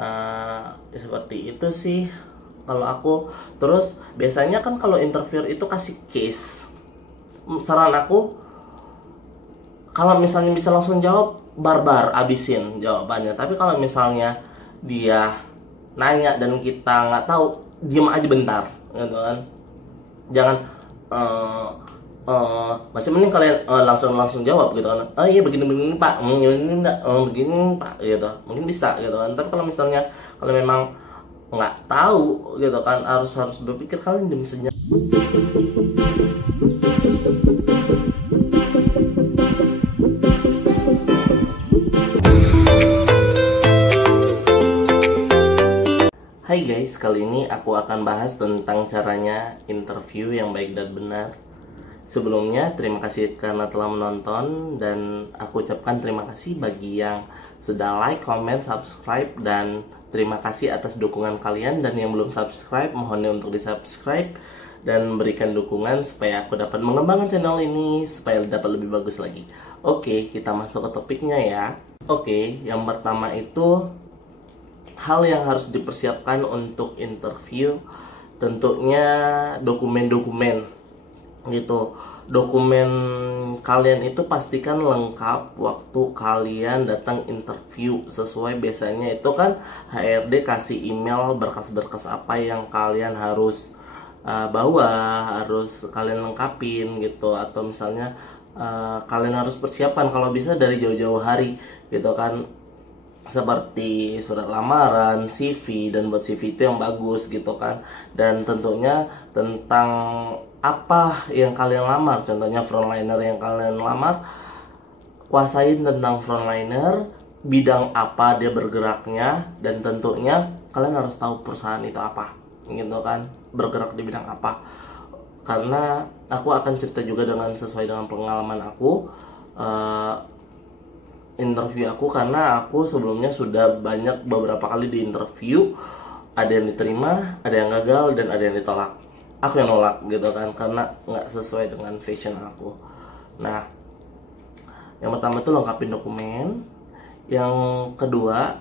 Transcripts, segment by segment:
Ya seperti itu sih kalau aku. Terus biasanya kan kalau interviewer itu kasih case, saran aku kalau misalnya bisa langsung jawab, barbar abisin jawabannya. Tapi kalau misalnya dia nanya dan kita nggak tahu, diem aja bentar gitu kan. Jangan masih mending kalian langsung langsung jawab gitu kan. Oh iya begini begini pak, begini enggak, begini pak gitu, mungkin bisa gitu kan. Tapi kalau misalnya kalau memang nggak tahu gitu kan, harus harus berpikir, kalian demi senyap. Hai guys, kali ini aku akan bahas tentang caranya interview yang baik dan benar. Sebelumnya, terima kasih karena telah menonton, dan aku ucapkan terima kasih bagi yang sudah like, comment, subscribe, dan terima kasih atas dukungan kalian. Dan yang belum subscribe, mohon untuk di subscribe dan berikan dukungan supaya aku dapat mengembangkan channel ini supaya dapat lebih bagus lagi. Oke, kita masuk ke topiknya ya. Oke, yang pertama itu hal yang harus dipersiapkan untuk interview, tentunya dokumen-dokumen gitu. Dokumen kalian itu pastikan lengkap waktu kalian datang interview. Sesuai biasanya itu kan HRD kasih email berkas-berkas apa yang kalian harus bawa, harus kalian lengkapin gitu. Atau misalnya kalian harus persiapan kalau bisa dari jauh-jauh hari gitu kan, seperti surat lamaran, CV, dan buat CV itu yang bagus gitu kan. Dan tentunya tentang apa yang kalian lamar, contohnya frontliner yang kalian lamar, kuasain tentang frontliner, bidang apa dia bergeraknya, dan tentunya kalian harus tahu perusahaan itu apa gitu kan, bergerak di bidang apa. Karena aku akan cerita juga dengan sesuai dengan pengalaman aku interview aku, karena aku sebelumnya sudah banyak beberapa kali di interview, ada yang diterima, ada yang gagal, dan ada yang ditolak. Aku yang nolak gitu kan, karena nggak sesuai dengan fashion aku. Nah, yang pertama itu lengkapin dokumen. Yang kedua,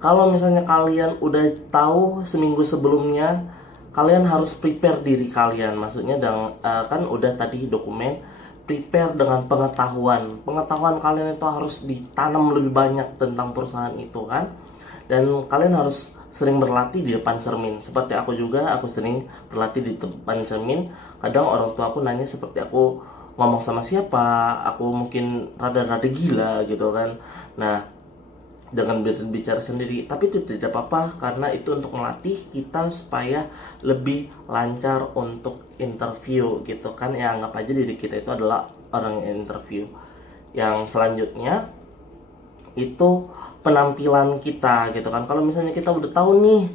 kalau misalnya kalian udah tahu seminggu sebelumnya, kalian harus prepare diri kalian. Maksudnya kan udah tadi dokumen, prepare dengan pengetahuan kalian itu harus ditanam lebih banyak tentang perusahaan itu kan. Dan kalian harus sering berlatih di depan cermin. Seperti aku juga, aku sering berlatih di depan cermin. Kadang orang tua aku nanya seperti aku ngomong sama siapa, aku mungkin rada-rada gila gitu kan. Nah, dengan bicara sendiri, tapi itu tidak apa-apa, karena itu untuk melatih kita supaya lebih lancar untuk interview gitu kan. Ya anggap aja diri kita itu adalah orang yang interview. Yang selanjutnya itu penampilan kita gitu kan. Kalau misalnya kita udah tahu nih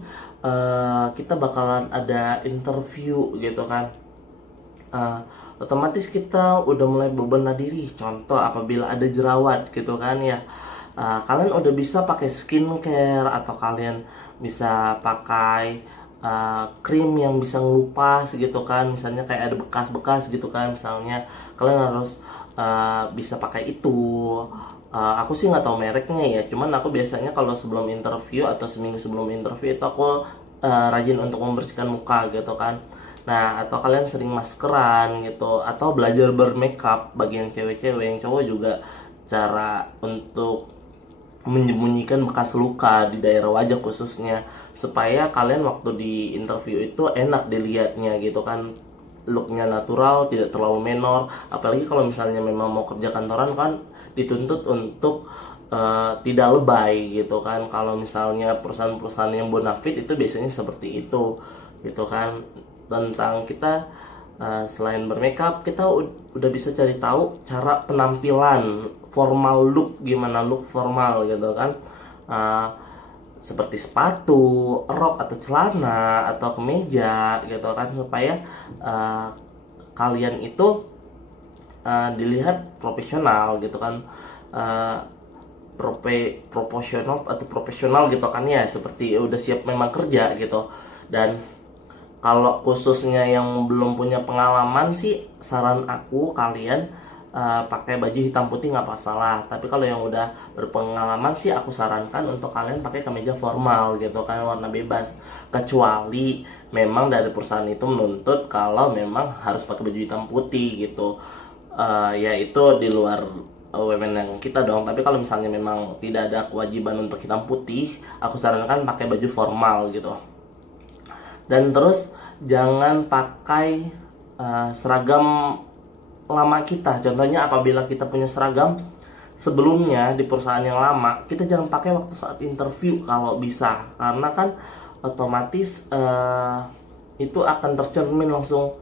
kita bakalan ada interview gitu kan, otomatis kita udah mulai bebenah diri. Contoh, apabila ada jerawat gitu kan ya, kalian udah bisa pakai skincare, atau kalian bisa pakai krim yang bisa ngelupas gitu kan. Misalnya kayak ada bekas-bekas gitu kan, misalnya kalian harus bisa pakai itu. Aku sih nggak tahu mereknya ya, cuman aku biasanya kalau sebelum interview atau seminggu sebelum interview itu aku rajin untuk membersihkan muka gitu kan. Nah, atau kalian sering maskeran gitu, atau belajar bermakeup bagi yang cewek-cewek. Yang cowok juga cara untuk menyembunyikan bekas luka di daerah wajah khususnya, supaya kalian waktu di interview itu enak dilihatnya gitu kan, looknya natural, tidak terlalu menor. Apalagi kalau misalnya memang mau kerja kantoran kan dituntut untuk tidak lebay gitu kan. Kalau misalnya perusahaan-perusahaan yang bonafit itu biasanya seperti itu gitu kan. Tentang kita selain bermakeup, kita udah bisa cari tahu cara penampilan formal, look gimana, look formal gitu kan. Seperti sepatu, rok atau celana atau kemeja gitu kan, supaya kalian itu dilihat profesional gitu kan, proporsional atau profesional gitu kan ya, seperti udah siap memang kerja gitu. Dan kalau khususnya yang belum punya pengalaman sih, saran aku kalian pakai baju hitam putih nggak masalah. Tapi kalau yang udah berpengalaman sih aku sarankan untuk kalian pakai kemeja formal gitu kan, warna bebas. Kecuali memang dari perusahaan itu menuntut kalau memang harus pakai baju hitam putih gitu. Ya itu di luar wewenang kita dong. Tapi kalau misalnya memang tidak ada kewajiban untuk hitam putih, aku sarankan pakai baju formal gitu. Dan terus jangan pakai seragam lama kita. Contohnya apabila kita punya seragam sebelumnya di perusahaan yang lama, kita jangan pakai waktu saat interview kalau bisa, karena kan otomatis itu akan tercermin langsung,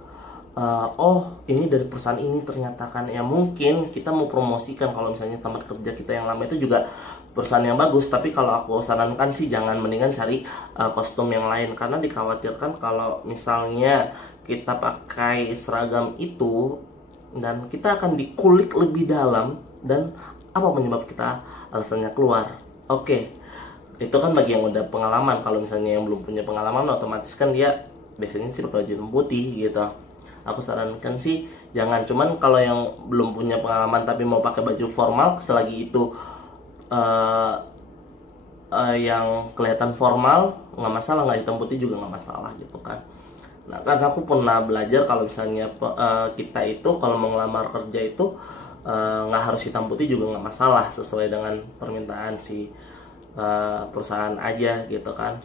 oh ini dari perusahaan ini ternyata kan. Ya mungkin kita mau promosikan kalau misalnya tempat kerja kita yang lama itu juga perusahaan yang bagus, tapi kalau aku sarankan sih jangan, mendingan cari kostum yang lain, karena dikhawatirkan kalau misalnya kita pakai seragam itu dan kita akan dikulik lebih dalam, dan apa penyebab kita alasannya keluar. Oke, itu kan bagi yang udah pengalaman. Kalau misalnya yang belum punya pengalaman, otomatis kan dia biasanya sih pakai baju hitam putih gitu. Aku sarankan sih jangan. Cuman kalau yang belum punya pengalaman tapi mau pakai baju formal, selagi itu yang kelihatan formal, nggak masalah, nggak hitam putih juga nggak masalah gitu kan. Nah, karena aku pernah belajar kalau misalnya kita itu kalau mau ngelamar kerja itu nggak harus hitam putih juga nggak masalah, sesuai dengan permintaan si perusahaan aja gitu kan.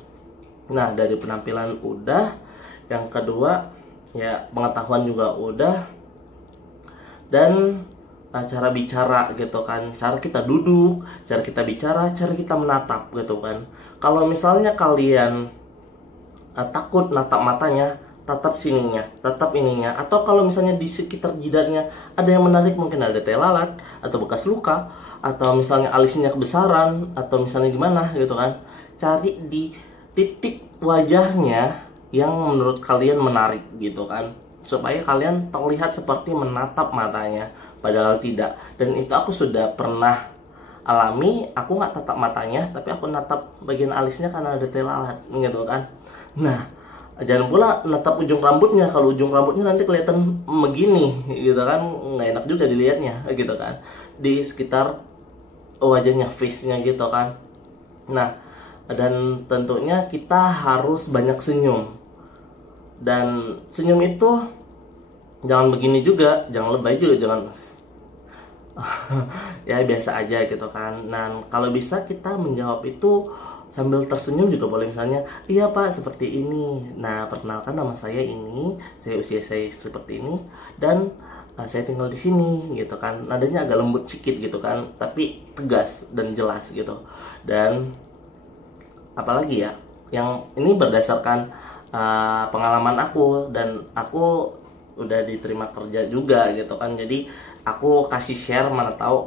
Nah, dari penampilan udah, yang kedua ya pengetahuan juga udah, dan cara bicara gitu kan, cara kita duduk, cara kita bicara, cara kita menatap gitu kan. Kalau misalnya kalian takut natap matanya, tatap sininya, tatap ininya, atau kalau misalnya di sekitar jidatnya ada yang menarik, mungkin ada tai lalat atau bekas luka, atau misalnya alisnya kebesaran, atau misalnya gimana gitu kan, cari di titik wajahnya yang menurut kalian menarik gitu kan, supaya kalian terlihat seperti menatap matanya padahal tidak. Dan itu aku sudah pernah alami. Aku nggak tatap matanya, tapi aku natap bagian alisnya karena ada tai lalat gitu kan. Nah, jangan pula natap ujung rambutnya. Kalau ujung rambutnya nanti kelihatan begini gitu kan, nggak enak juga dilihatnya gitu kan, di sekitar wajahnya, face-nya gitu kan. Nah, dan tentunya kita harus banyak senyum. Dan senyum itu jangan begini juga, jangan lebay juga, jangan ya biasa aja gitu kan. Nah, kalau bisa kita menjawab itu sambil tersenyum juga boleh. Misalnya, iya Pak, seperti ini. Nah, perkenalkan nama saya ini, usia saya seperti ini, dan saya tinggal di sini gitu kan. Nadanya agak lembut sedikit gitu kan, tapi tegas dan jelas gitu. Dan apalagi ya, yang ini berdasarkan pengalaman aku, dan aku udah diterima kerja juga gitu kan. Jadi aku kasih share, mana tahu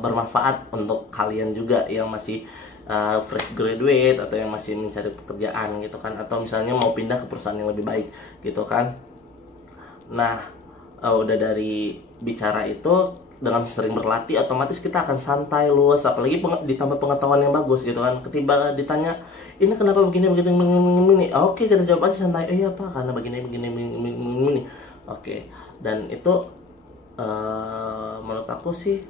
bermanfaat untuk kalian juga yang masih fresh graduate atau yang masih mencari pekerjaan gitu kan, atau misalnya mau pindah ke perusahaan yang lebih baik gitu kan. Nah, udah dari bicara itu, dengan sering berlatih otomatis kita akan santai, luas, apalagi ditambah pengetahuan yang bagus gitu kan. Ketiba ditanya, ini kenapa begini begini, oke, kita jawab aja santai, iya Pak, karena begini. Oke. Dan itu menurut aku sih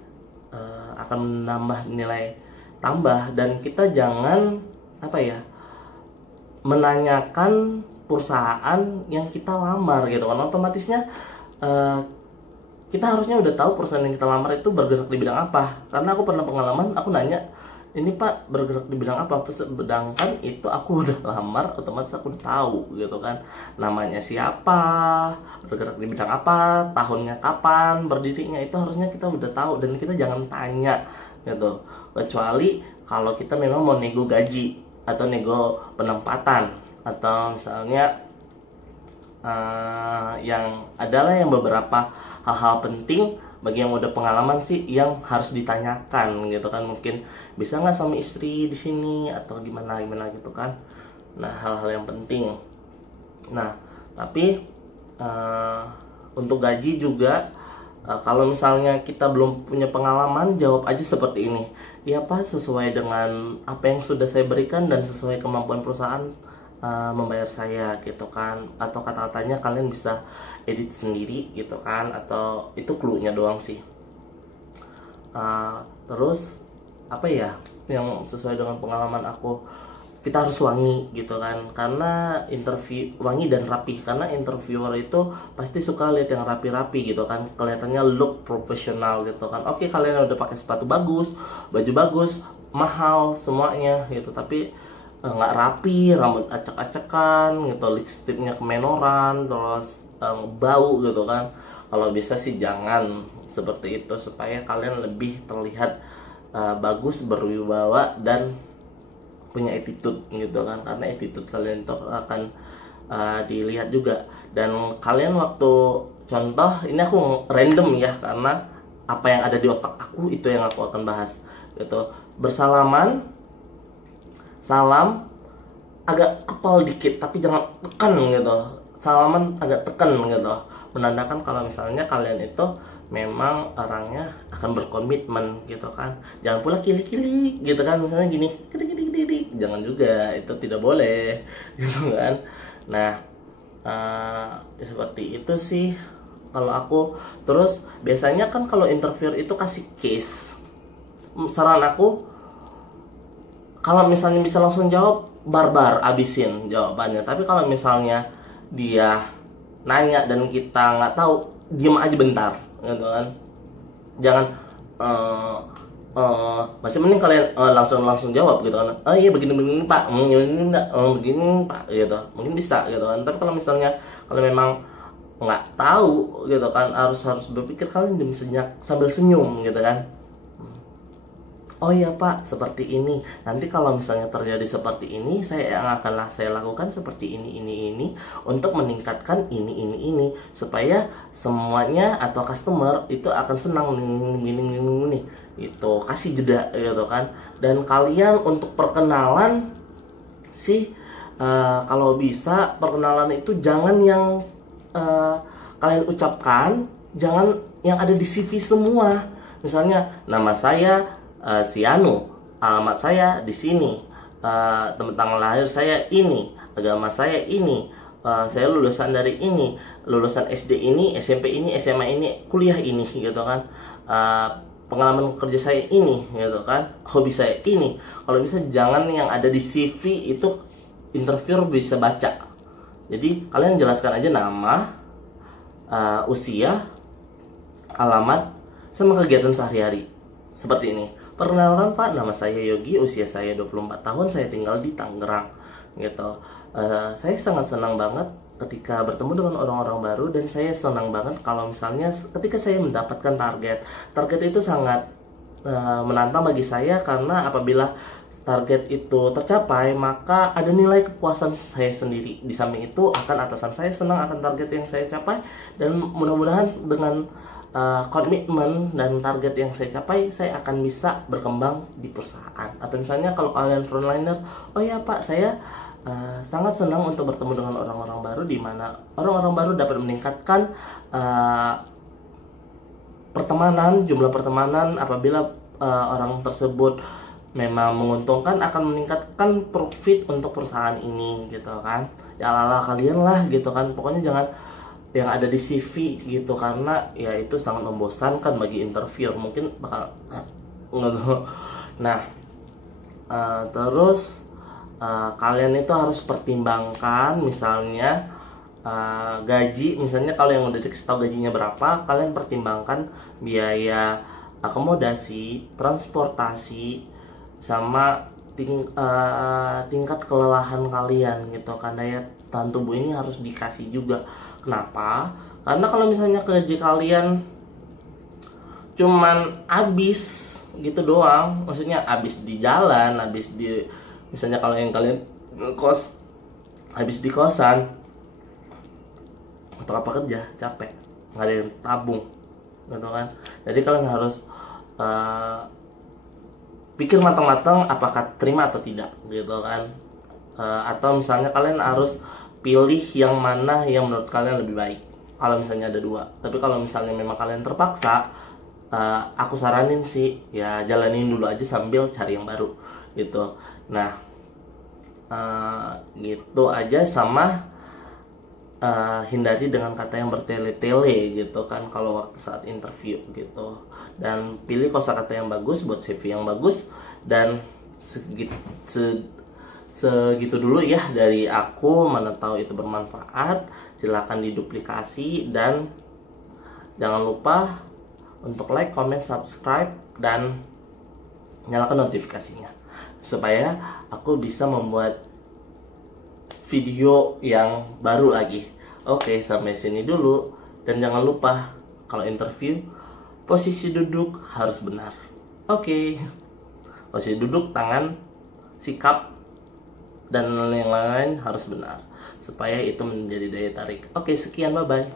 akan menambah nilai tambah. Dan kita jangan menanyakan perusahaan yang kita lamar gitu kan. Otomatisnya kita harusnya udah tahu perusahaan yang kita lamar itu bergerak di bidang apa. Karena aku pernah pengalaman, aku nanya, ini Pak bergerak di bidang apa? Sedangkan itu aku udah lamar, otomatis aku udah tahu gitu kan, namanya siapa, bergerak di bidang apa, tahunnya kapan, berdirinya, itu harusnya kita udah tahu. Dan kita jangan tanya gitu, kecuali kalau kita memang mau nego gaji atau nego penempatan, atau misalnya yang adalah yang beberapa hal-hal penting bagi yang udah pengalaman sih yang harus ditanyakan gitu kan. Mungkin bisa nggak suami istri di sini atau gimana gitu kan. Nah, hal-hal yang penting. Nah, tapi untuk gaji juga, kalau misalnya kita belum punya pengalaman, jawab aja seperti ini, ya Pak, sesuai dengan apa yang sudah saya berikan dan sesuai kemampuan perusahaan, membayar saya gitu kan, atau kata-katanya kalian bisa edit sendiri gitu kan, atau itu clue-nya doang sih. Terus apa ya yang sesuai dengan pengalaman aku, kita harus wangi gitu kan, karena interview wangi dan rapi, karena interviewer itu pasti suka lihat yang rapi-rapi gitu kan, kelihatannya look profesional gitu kan. Oke, kalian udah pakai sepatu bagus, baju bagus, mahal semuanya gitu, tapi nggak rapi, rambut acak-acakan gitu, lipstiknya kemenoran, terus bau gitu kan. Kalau bisa sih jangan seperti itu, supaya kalian lebih terlihat bagus, berwibawa, dan punya attitude gitu kan, karena attitude kalian itu akan dilihat juga. Dan kalian waktu contoh ini aku random ya, karena apa yang ada di otak aku itu yang aku akan bahas gitu. Bersalaman, salam agak kepal dikit tapi jangan tekan gitu, salaman agak tekan gitu, menandakan kalau misalnya kalian itu memang orangnya akan berkomitmen gitu kan. Jangan pula kili-kili gitu kan, misalnya gini, kili-kili, jangan juga, itu tidak boleh gitu kan. Nah, seperti itu sih kalau aku. Terus biasanya kan kalau interviewer itu kasih case, saran aku kalau misalnya bisa langsung jawab, barbar abisin jawabannya. Tapi kalau misalnya dia nanya dan kita nggak tahu, diem aja bentar gitu kan. Jangan masih mending kalian langsung jawab gitu kan. Oh iya, begini pak, begini enggak, begini pak gitu, mungkin bisa gitu kan. Tapi kalau misalnya kalau memang nggak tahu gitu kan, harus berpikir, kalian diem senyap sambil senyum gitu kan. Oh iya pak, seperti ini. Nanti kalau misalnya terjadi seperti ini, saya lakukan seperti ini untuk meningkatkan ini, supaya semuanya atau customer itu akan senang ini. Itu kasih jeda gitu kan. Dan kalian untuk perkenalan sih, kalau bisa perkenalan itu jangan yang kalian ucapkan, jangan yang ada di CV semua. Misalnya nama saya si Anu, alamat saya di sini, tentang lahir saya ini, agama saya ini, saya lulusan dari ini, lulusan SD ini, SMP ini, SMA ini, kuliah ini gitu kan, pengalaman kerja saya ini gitu kan, hobi saya ini. Kalau bisa jangan yang ada di CV itu interviewer bisa baca. Jadi kalian jelaskan aja nama, usia, alamat, sama kegiatan sehari-hari seperti ini. Perkenalkan pak, nama saya Yogi, usia saya 24 tahun, saya tinggal di Tangerang gitu. Saya sangat senang banget ketika bertemu dengan orang-orang baru, dan saya senang banget kalau misalnya ketika saya mendapatkan target itu sangat menantang bagi saya, karena apabila target itu tercapai maka ada nilai kepuasan saya sendiri. Di samping itu akan atasan saya senang akan target yang saya capai, dan mudah-mudahan dengan komitmen dan target yang saya capai, saya akan bisa berkembang di perusahaan. Atau misalnya kalau kalian frontliner, oh ya pak, saya sangat senang untuk bertemu dengan orang-orang baru, di mana orang-orang baru dapat meningkatkan jumlah pertemanan. Apabila orang tersebut memang menguntungkan, akan meningkatkan profit untuk perusahaan ini gitu kan. Ya ala kalian lah gitu kan, pokoknya jangan yang ada di CV gitu, karena ya itu sangat membosankan bagi interview, mungkin bakal nah terus kalian itu harus pertimbangkan misalnya gaji. Misalnya kalau yang udah dikasih tahu gajinya berapa, kalian pertimbangkan biaya akomodasi, transportasi, sama tingkat kelelahan kalian gitu kan. Daya tahan tubuh ini harus dikasih juga. Kenapa? Karena kalau misalnya gaji kalian cuman habis gitu doang, maksudnya habis di jalan, habis di, misalnya kalau yang kalian kos, habis di kosan, untuk apa kerja, capek, nggak ada yang tabung gitu kan. Jadi kalian harus pikir matang-matang apakah terima atau tidak gitu kan. Atau misalnya kalian harus pilih yang mana yang menurut kalian lebih baik, kalau misalnya ada dua. Tapi kalau misalnya memang kalian terpaksa, aku saranin sih ya jalanin dulu aja sambil cari yang baru gitu. Nah Gitu aja. Sama hindari dengan kata yang bertele-tele gitu kan kalau waktu saat interview gitu, dan pilih kosakata yang bagus buat CV yang bagus. Dan segitu dulu ya dari aku, mana tahu itu bermanfaat. Silahkan diduplikasi dan jangan lupa untuk like, comment, subscribe, dan nyalakan notifikasinya supaya aku bisa membuat video yang baru lagi. Oke, sampai sini dulu. Dan jangan lupa kalau interview, posisi duduk harus benar. Oke, posisi duduk, tangan, sikap, dan yang lain-lain harus benar supaya itu menjadi daya tarik. Oke, sekian, bye-bye.